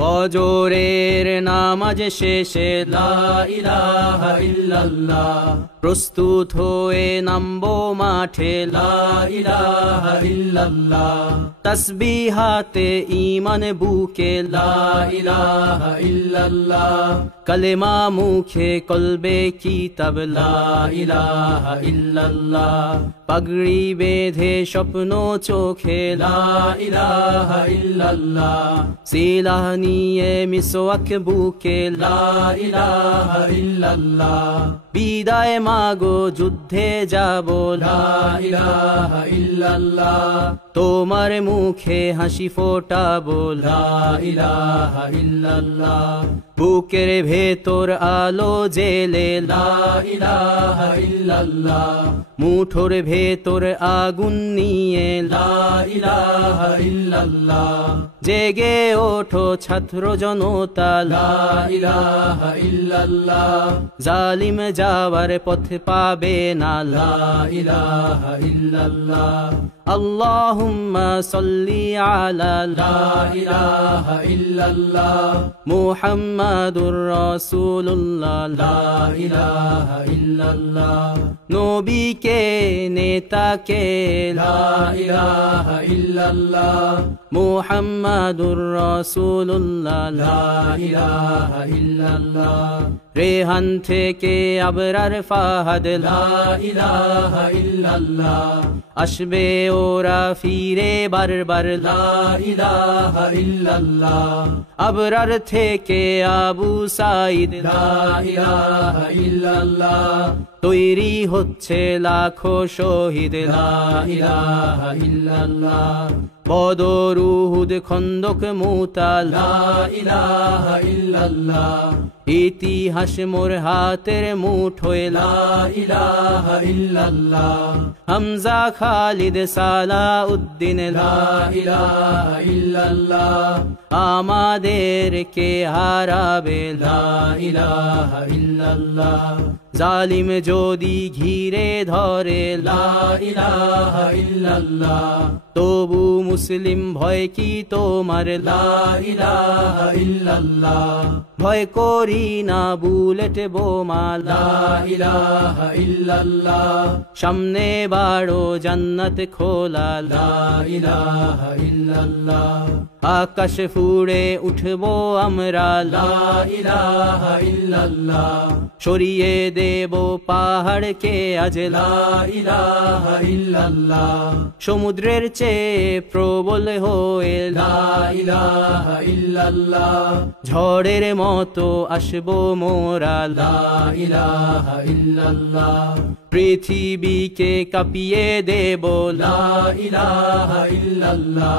ফজরের নামাজ শেষে লা ইলাহা ইল্লাল্লাহ প্রস্তুত হয়ে নামবো মাঠে লা ইলাহা ইল্লাল্লাহ তাসবিহাতে ঈমান বুকে লা ইলাহা ইল্লাল্লাহ কলেমা মুখে কলবে কিতাব লা ইলাহা ইল্লাল্লাহ পাগড়ি বেঁধে স্বপ্ন চোখে লা ইলাহা ইল্লাল্লাহ সিলাহ নিয়ে মিসওয়াক বুকে লা ইলাহা ইল্লাল্লাহ বিদায় মাগো যুদ্ধে যাব লা ইলাহা ইল্লাল্লাহ তোমার মুখে হাসি ফোটাবো লা ইলাহা ইল্লাল্লাহ বুকের ভেতর আলো জেলে লা ইলাহা ইল্লাল্লাহ মুঠোর ভেতর আগুন নিয়ে লা ইলাহা ইল্লাল্লাহ জেগে ওঠো ছাত্র জনতা লা ইলাহা ইল্লাল্লাহ জালিম যাওয়ার পথ পাবে না লা ইলাহা ইল্লাল্লাহ আল্লাহুম্মা সাল্লি আলা লা ইলাহা ইল্লাল্লাহ মুহাম্মাদুর রাসূলুল্লাহ লা ইলাহা ইল্লাল্লাহ নবীকে নেতাকে লা ইলাহা ইল্লাল্লাহ মুহাম্মাদুর রাসূলুল্লাহ লা ইলাহা ইল্লাল্লাহ রেহান থেকে আবরার ফাহাদ লা ইলাহা ইল্লাল্লাহ আসবে ওরা ফিরে বারবার লা ইলাহা ইল্লাল্লাহ আবরার থেকে আবু সাঈদ লা ইলাহা ইল্লাল্লাহ তৈরি হচ্ছে লাখো শহীদ লা ইলাহা ইল্লাল্লাহ বদর উহুদ খন্দক মুতা লা ইলাহা ইল্লাল্লাহ ইতিহাস মোর হাতের মুঠোয় লা ইলাহা ইল্লাল্লাহ হামজা খালিদ সালাউদ্দিন লা ইলাহা ইল্লাল্লাহ আমাদেরকে হারাবে লা ইলাহা ইল্লাল্লাহ জালিম যদি ঘিরে ধরে লা ইলাহা ইল্লাল্লাহ তবু মুসলিম ভয় কি তোমার লা ইলাহা ইল্লাল্লাহ ভয় করি না বুলেট বোমা লা ইলাহা ইল্লাল্লাহ সামনে বাড়ো জান্নাত খোলা লা ইলাহা ইল্লাল্লাহ আকাশ ফুড়ে উঠবো আমরা লা ইলাহা ইল্লাল্লাহ সরিয়ে দেব পাহাড়কে আজ লা ইলাহা ইল্লাল্লাহ সমুদ্রের চেয়ে প্রবল হয়ে লা ইলাহা ইল্লাল্লাহ ঝড়ের মতো আসবো মোরা লা ইলাহা ইল্লাল্লাহ পৃথিবীকে কাঁপিয়ে দেব লা ইলাহা ইল্লাল্লাহ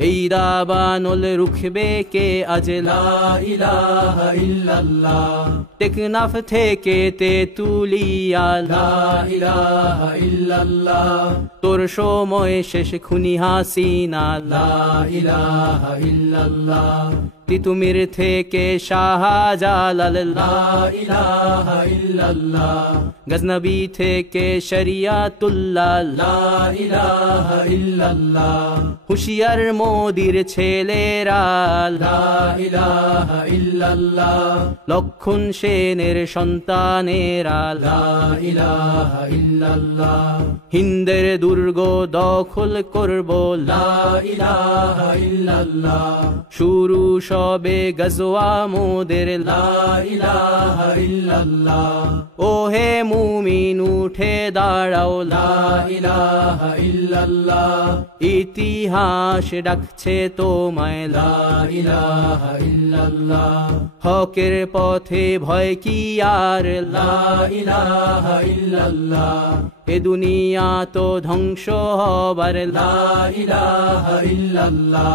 এই দাবানল রুখবে কে আজ লা ইলাহা ইল্লাল্লাহ টেকনাফ থেকে তেতুলিয়া লা ইলাহা ইল্লাল্লাহ তোর সময় শেষ খুনি হাসিনা লা ইলাহা ইল্লাল্লাহ তিতুমির থেকে শাহজালাল লা ইলাহা ইল্লাল্লাহ গজনবী থেকে শরিয়াতুল্লাহ লা ইলাহা ইল্লাল্লাহ হুশিয়ার মোদির ছেলেরা লা ইলাহা ইল্লাল্লাহ লক্ষণ সেনের সন্তানেরা লা ইলাহা ইল্লাল্লাহ হিন্দের দুর্গ দখল করব লা ইলাহা ইল্লাল্লাহ শুরু সবে গজওয়া মোদের লা ইলাহা ইল্লাল্লাহ ওহে মুমিন উঠে দাঁড়াও লা ইলাহা ইল্লাল্লাহ ইতিহাস ডাকছে তোমায় লা ইলাহা ইল্লাল্লাহ হকের পথে ভয় কি আর লা ইলাহা ইল্লাল্লাহ এ দুনিয়া তো ধ্বংস হবার লা ইলাহা ইল্লাল্লাহ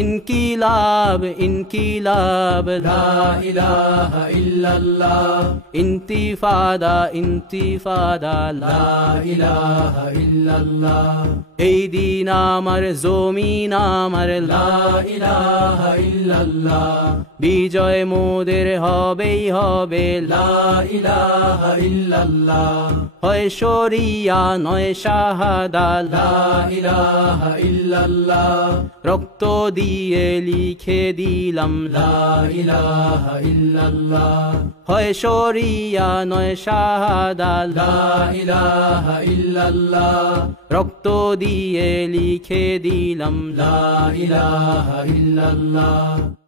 ইনকিলাব ইনকিলাব লা ইলাহা ইল্লাল্লাহ ইন্তিফাদা ইন্তিফাদা লা ইলাহা ইল্লাল্লাহ এই দিন আমার জমিন আমার লা ইলাহা ইল্লাল্লাহ বিজয় মোদের হবেই হবে লা ইলাহা ইল্লাল্লাহ হয় শরীর শরিয়া নয় শাহাদা লা ইলাহা ইল্লাল্লাহ রক্ত দিয়ে লিখে দিলাম লা ইলাহা ইল্লাল্লাহ হয় শরিয়া নয় শাহাদা লা ইলাহা ইল্লাল্লাহ রক্ত দিয়ে লিখে দিলাম লা ইলাহা ইল্লাল্লাহ